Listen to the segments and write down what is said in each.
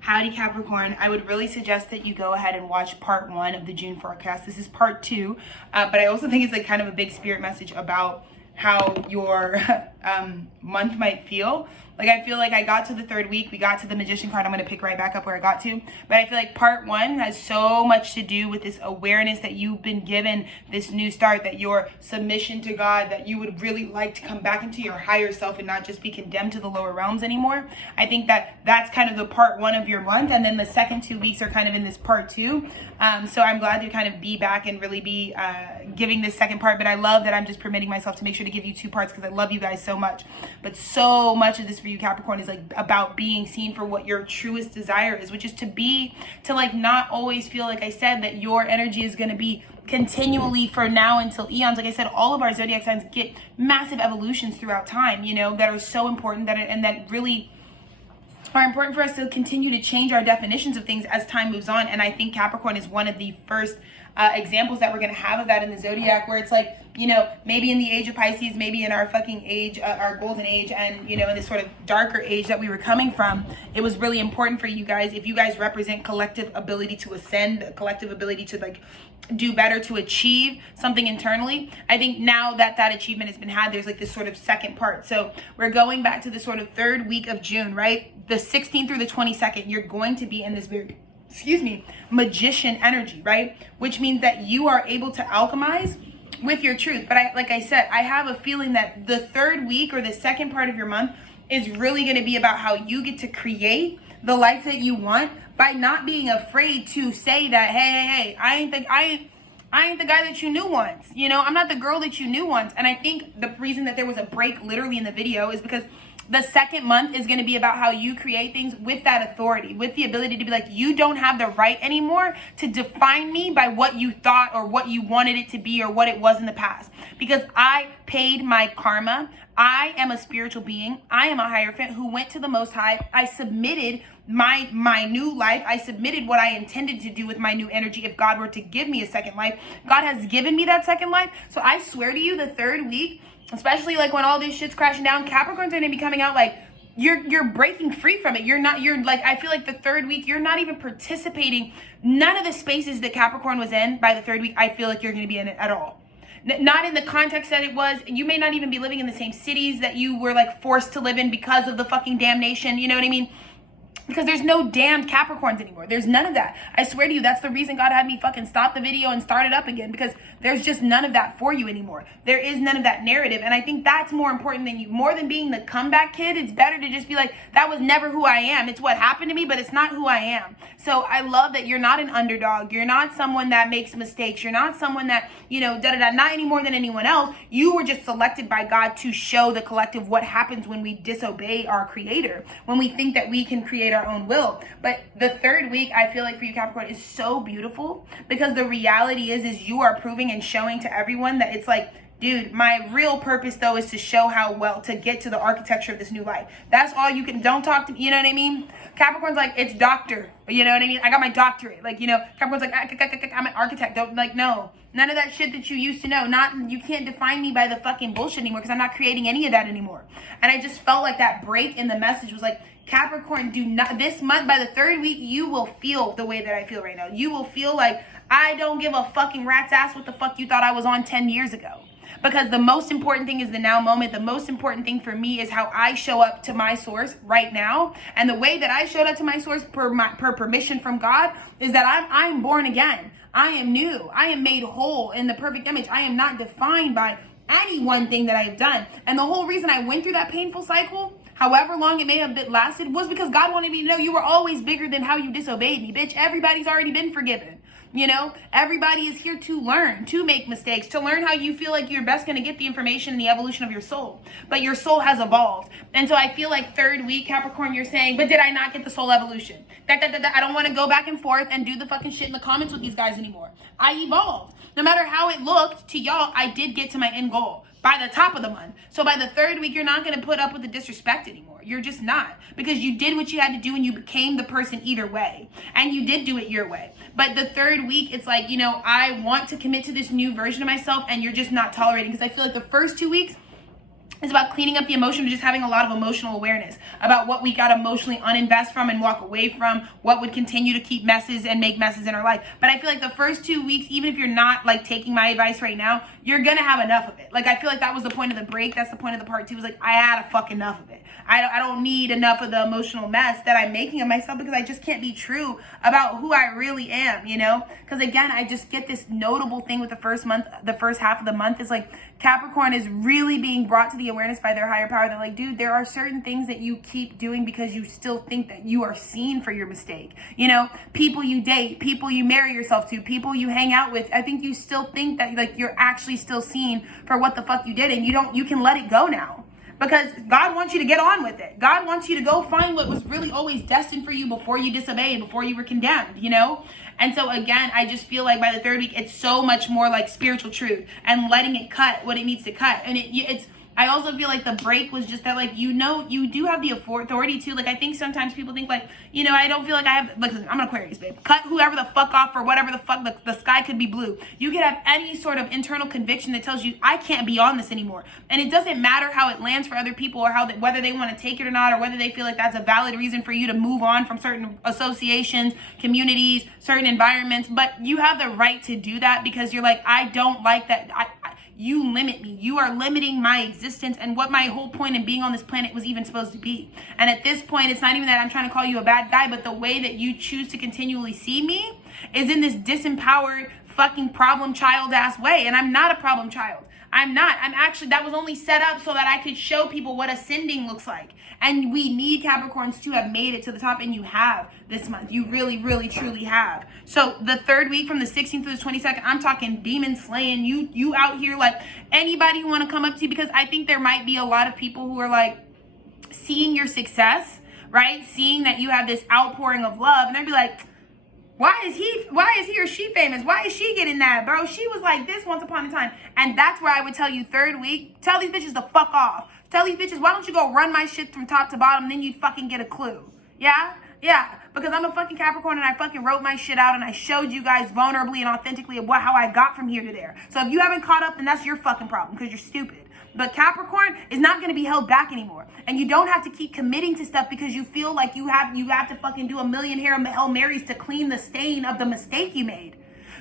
Howdy Capricorn. I would really suggest that you go ahead and watch part 1 of the June forecast. This is part 2, but I also think it's like kind of a big spirit message about how your month might feel. Like, I feel like I got to the 3rd week, we got to the Magician card. I'm going to pick right back up where I got to, but I feel like part 1 has so much to do with this awareness that you've been given this new start, that your submission to God, that you would really like to come back into your higher self and not just be condemned to the lower realms anymore. I think that that's kind of the part 1 of your month, and then the second 2 weeks are kind of in this part 2. So I'm glad to kind of be back and really be giving this second part, but I love that I'm just permitting myself to make sure to give you 2 parts because I love you guys so much. But so much of this for you Capricorn is like about being seen for what your truest desire is, which is to like not always feel, like I said, that your energy is going to be continually for now until eons. Like I said, all of our zodiac signs get massive evolutions throughout time, you know, that are so important, that really are important for us to continue to change our definitions of things as time moves on. And I think Capricorn is one of the first examples that we're going to have of that in the zodiac, where it's like, you know, maybe in the age of Pisces, maybe in our fucking age, our golden age, and, you know, in this sort of darker age that we were coming from, it was really important for you guys, if you guys represent collective ability to ascend, collective ability to like do better, to achieve something internally. I think now that that achievement has been had, there's like this sort of second part. So we're going back to the sort of 3rd week of June, right? The 16th through the 22nd, you're going to be in this very, magician energy, right? Which means that you are able to alchemize with your truth. But like I said, I have a feeling that the 3rd week or the second part of your month is really going to be about how you get to create the life that you want by not being afraid to say that, hey, I ain't the guy that you knew once. You know, I'm not the girl that you knew once. And I think the reason that there was a break literally in the video is because the second month is going to be about how you create things with that authority, with the ability to be like, you don't have the right anymore to define me by what you thought or what you wanted it to be or what it was in the past. Because I paid my karma. I am a spiritual being. I am a hierophant who went to the Most High. I submitted my new life. I submitted what I intended to do with my new energy. If God were to give me a second life, God has given me that second life. So I swear to you, the 3rd week, especially like when all this shit's crashing down, Capricorn's going to be coming out like you're breaking free from it. You're like, I feel like the 3rd week, you're not even participating. None of the spaces that Capricorn was in by the 3rd week, I feel like you're going to be in it at all. Not in the context that it was. You may not even be living in the same cities that you were like forced to live in because of the fucking damnation. You know what I mean? Because there's no damned Capricorns anymore. There's none of that. I swear to you, that's the reason God had me fucking stop the video and start it up again, because there's just none of that for you anymore. There is none of that narrative. And I think that's more important than you. More than being the comeback kid, it's better to just be like, that was never who I am. It's what happened to me, but it's not who I am. So I love that you're not an underdog. You're not someone that makes mistakes. You're not someone that, you know, not any more than anyone else. You were just selected by God to show the collective what happens when we disobey our creator, when we think that we can create our own will. But the 3rd week, I feel like for you Capricorn, is so beautiful, because the reality is you are proving and showing to everyone that it's like, dude, my real purpose though is to show how well to get to the architecture of this new life. That's all you can. Don't talk to me, you know what I mean? Capricorn's like, it's doctor, you know what I mean? I got my doctorate, like, you know. Capricorn's like, I'm an architect. Don't, like, no, none of that shit that you used to know. You can't define me by the fucking bullshit anymore, because I'm not creating any of that anymore. And I just felt like that break in the message was like, Capricorn, do not, this month, by the 3rd week, you will feel the way that I feel right now. You will feel like, I don't give a fucking rat's ass what the fuck you thought I was on 10 years ago. Because the most important thing is the now moment. The most important thing for me is how I show up to my source right now. And the way that I showed up to my source per permission from God is that I'm born again. I am new. I am made whole in the perfect image. I am not defined by any one thing that I've done. And the whole reason I went through that painful cycle, however long it may have been lasted, was because God wanted me to know you were always bigger than how you disobeyed me. Bitch, everybody's already been forgiven. You know, everybody is here to learn, to make mistakes, to learn how you feel like you're best going to get the information and the evolution of your soul. But your soul has evolved. And so I feel like 3rd week, Capricorn, you're saying, but did I not get the soul evolution? I don't want to go back and forth and do the fucking shit in the comments with these guys anymore. I evolved. No matter how it looked to y'all, I did get to my end goal by the top of the month. So by the 3rd week, you're not going to put up with the disrespect anymore. You're just not, because you did what you had to do and you became the person either way. And you did do it your way. But the 3rd week, it's like, you know, I want to commit to this new version of myself, and you're just not tolerating. Because I feel like the first 2 weeks, It's about cleaning up the emotion, just having a lot of emotional awareness about what we got to emotionally uninvest from and walk away from, what would continue to keep messes and make messes in our life. But I feel like the first 2 weeks, even if you're not like taking my advice right now, you're going to have enough of it. Like, I feel like that was the point of the break. That's the point of the part 2, was like, I had a fuck enough of it. I don't need enough of the emotional mess that I'm making of myself, because I just can't be true about who I really am, you know? Because again, I just get this notable thing with the first half of the month is like, Capricorn is really being brought to the awareness by their higher power that like, dude, there are certain things that you keep doing because you still think that you are seen for your mistake. You know, people you date, people you marry yourself to, people you hang out with. I think you still think that like you're actually still seen for what the fuck you did, and you can let it go now. Because God wants you to get on with it. God wants you to go find what was really always destined for you before you disobeyed, before you were condemned, you know? And so again, I just feel like by the 3rd week, it's so much more like spiritual truth and letting it cut what it needs to cut. And it's I also feel like the break was just that, like, you know, you do have the authority to, like, I think sometimes people think, like, you know, I don't feel like I have, like, I'm an Aquarius, babe. Cut whoever the fuck off for whatever the fuck, the sky could be blue. You can have any sort of internal conviction that tells you, I can't be on this anymore. And it doesn't matter how it lands for other people or whether they want to take it or not, or whether they feel like that's a valid reason for you to move on from certain associations, communities, certain environments. But you have the right to do that because you're like, I don't like that. You limit me. You are limiting my existence and what my whole point in being on this planet was even supposed to be. And at this point, it's not even that I'm trying to call you a bad guy, but the way that you choose to continually see me is in this disempowered, fucking problem child ass way. And I'm not a problem child. I'm not. I'm actually, that was only set up so that I could show people what ascending looks like. And we need Capricorns to have made it to the top, and you have this month. You really, really, truly have. So the 3rd week from the 16th to the 22nd, I'm talking demon slaying. You out here, like, anybody who want to come up to you, because I think there might be a lot of people who are like seeing your success, right? Seeing that you have this outpouring of love, and they'd be like, why is he or she famous? Why is she getting that, bro? She was like this once upon a time. And that's where I would tell you 3rd week, tell these bitches to fuck off. Tell these bitches, why don't you go run my shit from top to bottom, and then you'd fucking get a clue. Yeah? Yeah. Because I'm a fucking Capricorn, and I fucking wrote my shit out, and I showed you guys vulnerably and authentically how I got from here to there. So if you haven't caught up, then that's your fucking problem, because you're stupid. But Capricorn is not going to be held back anymore. And you don't have to keep committing to stuff because you feel like you have to fucking do a million Hail Marys to clean the stain of the mistake you made.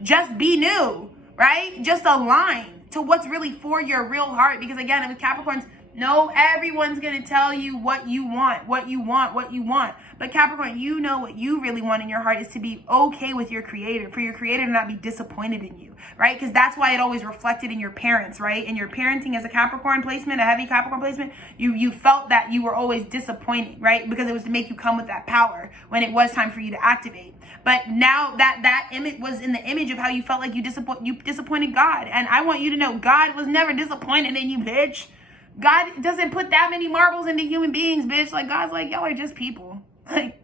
Just be new, right? Just align to what's really for your real heart. Because again, with Capricorns, no, everyone's going to tell you what you want. But Capricorn, you know what you really want in your heart is to be okay with your creator, for your creator to not be disappointed in you, right? Because that's why it always reflected in your parents, right? In your parenting as a Capricorn placement, a heavy Capricorn placement, you felt that you were always disappointing, right? Because it was to make you come with that power when it was time for you to activate. But now that image was in the image of how you felt like you disappointed God. And I want you to know God was never disappointed in you, bitch. God doesn't put that many marbles into human beings, bitch. Like, God's like, y'all are just people. Like,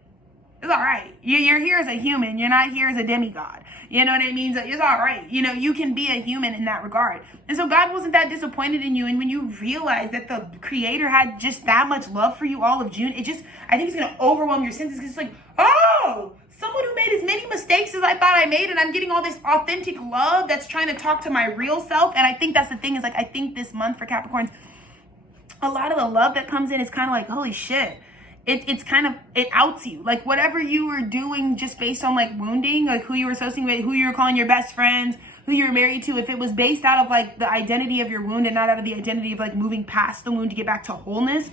it's all right. You're here as a human. You're not here as a demigod. You know what I mean? So it's all right. You know, you can be a human in that regard. And so God wasn't that disappointed in you. And when you realize that the creator had just that much love for you all of June, I think it's going to overwhelm your senses. Because it's like, oh, someone who made as many mistakes as I thought I made, and I'm getting all this authentic love that's trying to talk to my real self. And I think that's the thing is, like, I think this month for Capricorns, a lot of the love that comes in is kind of like, holy shit. It's kind of, it outs you. Like, whatever you were doing just based on, like, wounding, like who you were associating with, who you were calling your best friends, who you were married to, if it was based out of, like, the identity of your wound and not out of the identity of, like, moving past the wound to get back to wholeness,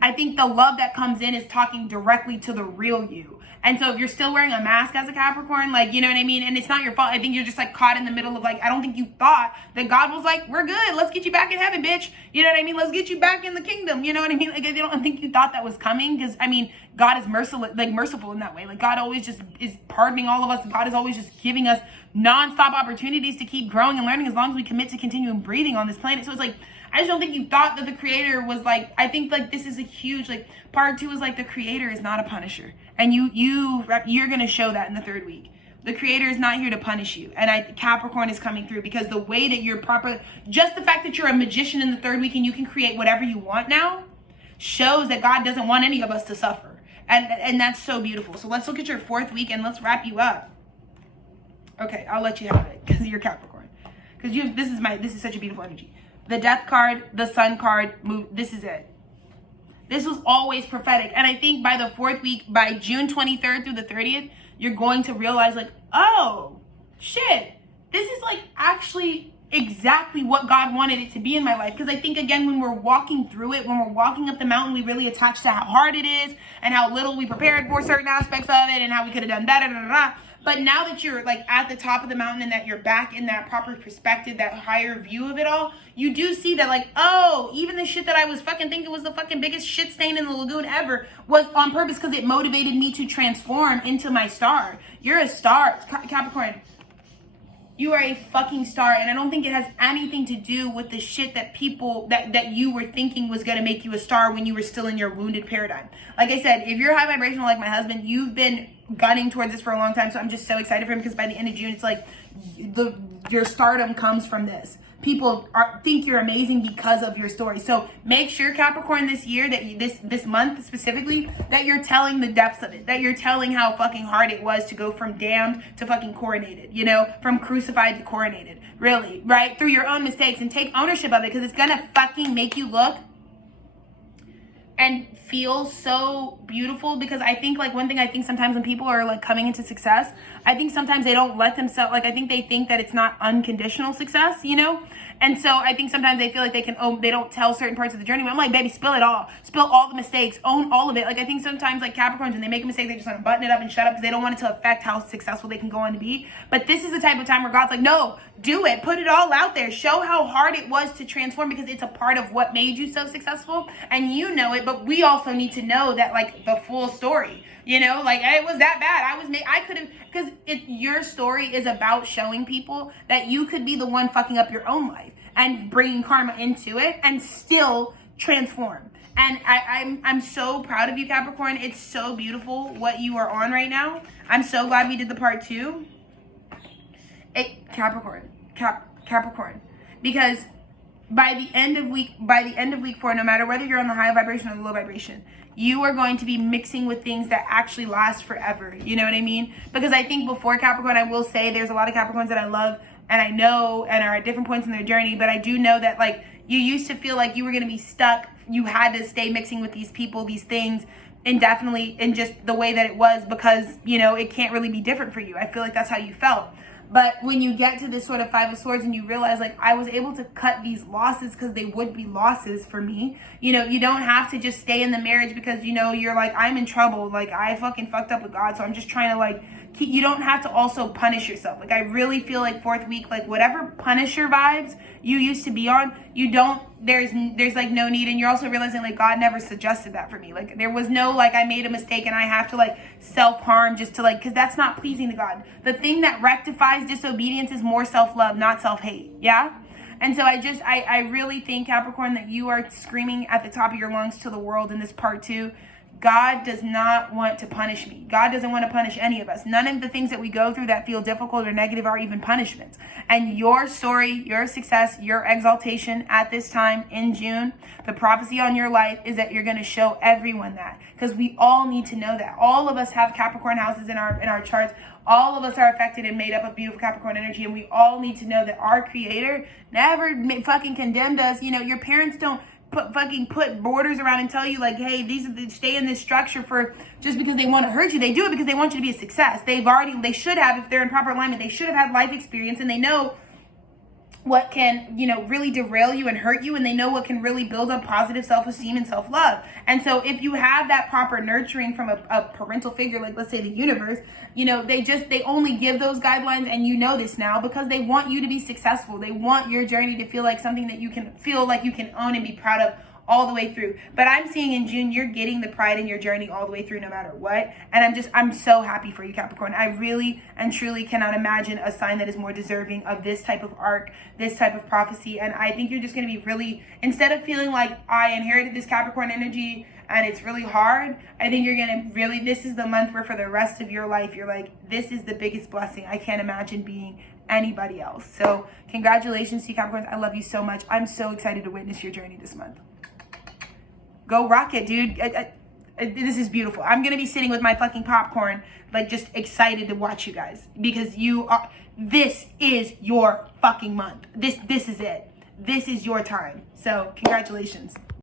I think the love that comes in is talking directly to the real you. And so if you're still wearing a mask as a Capricorn, like, you know what I mean? And it's not your fault. I think you're just, like, caught in the middle of, like, I don't think you thought that God was like, we're good. Let's get you back in heaven, bitch. You know what I mean? Let's get you back in the kingdom. You know what I mean? Like, I don't think you thought that was coming, because, I mean, God is merciful in that way. Like, God always just is pardoning all of us. God is always just giving us nonstop opportunities to keep growing and learning as long as we commit to continuing breathing on this planet. So it's like, I just don't think you thought that the creator was like, I think, like, this is a huge, like, part 2 is like, the creator is not a punisher. And you're going to show that in the 3rd week. The creator is not here to punish you. And Capricorn is coming through, because the way that you're just the fact that you're a magician in the 3rd week and you can create whatever you want now shows that God doesn't want any of us to suffer. And that's so beautiful. So let's look at your 4th week and let's wrap you up. Okay, I'll let you have it because you're Capricorn. Because this is such a beautiful energy. the death card, the sun card, this is it. This was always prophetic. And I think by the 4th week, by June 23rd through the 30th, you're going to realize like, oh, shit, this is like actually exactly what God wanted it to be in my life. Because I think, again, when we're walking through it, when we're walking up the mountain, we really attach to how hard it is and how little we prepared for certain aspects of it and how we could have done that. But now that you're like at the top of the mountain and that you're back in that proper perspective, that higher view of it all, you do see that like, oh, even the shit that I was fucking thinking was the fucking biggest shit stain in the lagoon ever was on purpose because it motivated me to transform into my star. You're a star, Capricorn. You are a fucking star, and I don't think it has anything to do with the shit that people, that you were thinking was going to make you a star when you were still in your wounded paradigm. Like I said, if you're high vibrational like my husband, you've been gunning towards this for a long time, so I'm just so excited for him because by the end of June, it's like your stardom comes from this. People think you're amazing because of your story. So make sure, Capricorn, this year, that this month specifically, that you're telling the depths of it, that you're telling how fucking hard it was to go from damned to fucking coronated, you know, from crucified to coronated, really, right? Through your own mistakes, and take ownership of it, because it's gonna fucking make you look and feel so beautiful. Because I think, like, one thing I think sometimes when people are like coming into success, I think sometimes they don't let themselves, like, I think they think that it's not unconditional success, you know? And so I think sometimes they feel like they can, they don't tell certain parts of the journey. But I'm like, baby, spill it all. Spill all the mistakes. Own all of it. Like, I think sometimes, like, Capricorns, when they make a mistake, they just want to button it up and shut up because they don't want it to affect how successful they can go on to be. But this is the type of time where God's like, no, do it. Put it all out there. Show how hard it was to transform, because it's a part of what made you so successful. And you know it, but we also need to know that, like, the full story. You know, like, it was that bad. I could have, because your story is about showing people that you could be the one fucking up your own life and bringing karma into it and still transform. And I'm so proud of you, Capricorn. It's so beautiful what you are on right now. I'm so glad we did the part 2. Capricorn, because by the end of week 4, no matter whether you're on the high vibration or the low vibration, you are going to be mixing with things that actually last forever. You know what I mean? Because I think before, Capricorn, I will say there's a lot of Capricorns that I love and I know and are at different points in their journey, but I do know that, like, you used to feel like you were going to be stuck. You had to stay mixing with these people, these things, indefinitely, in just the way that it was, because, you know, it can't really be different for you. I feel like that's how you felt. But when you get to this sort of 5 of Swords and you realize, like, I was able to cut these losses because they would be losses for me. You know, you don't have to just stay in the marriage because, you know, you're like, I'm in trouble. Like, I fucking fucked up with God, so I'm just trying to, like, you don't have to also punish yourself. Like, I really feel like 4th week, like, whatever Punisher vibes you used to be on, you don't, there's like no need. And you're also realizing, like, God never suggested that for me. Like, there was no, like, I made a mistake and I have to, like, self-harm just to, like, because that's not pleasing to God. The thing that rectifies disobedience is more self-love, not self-hate. Yeah? And so I really think, Capricorn, that you are screaming at the top of your lungs to the world in this part 2. God does not want to punish me. God doesn't want to punish any of us. None of the things that we go through that feel difficult or negative are even punishments. And your story, your success, your exaltation at this time in June, the prophecy on your life is that you're going to show everyone that. Because we all need to know that. All of us have Capricorn houses in our charts. All of us are affected and made up of beautiful Capricorn energy. And we all need to know that our Creator never fucking condemned us. You know, your parents don't put borders around and tell you, like, hey, stay in this structure for just because they want to hurt you. They do it because they want you to be a success. They should have, if they're in proper alignment, they should have had life experience, and they know what can, you know, really derail you and hurt you, and they know what can really build up positive self-esteem and self-love. And so if you have that proper nurturing from a parental figure, like, let's say, the universe, you know, they only give those guidelines, and you know this now, because they want you to be successful. They want your journey to feel like something that you can feel like you can own and be proud of all the way through. But I'm seeing in June, you're getting the pride in your journey all the way through, no matter what. And I'm so happy for you, Capricorn. I really and truly cannot imagine a sign that is more deserving of this type of arc, this type of prophecy. And I think you're just going to be really, instead of feeling like I inherited this Capricorn energy and it's really hard, I think you're going to really, this is the month where for the rest of your life, you're like, this is the biggest blessing. I can't imagine being anybody else. So congratulations to you, Capricorns. I love you so much. I'm so excited to witness your journey this month. Go rock it, dude. This is beautiful. I'm going to be sitting with my fucking popcorn, like, just excited to watch you guys, because this is your fucking month. This is it. this is your time. So congratulations.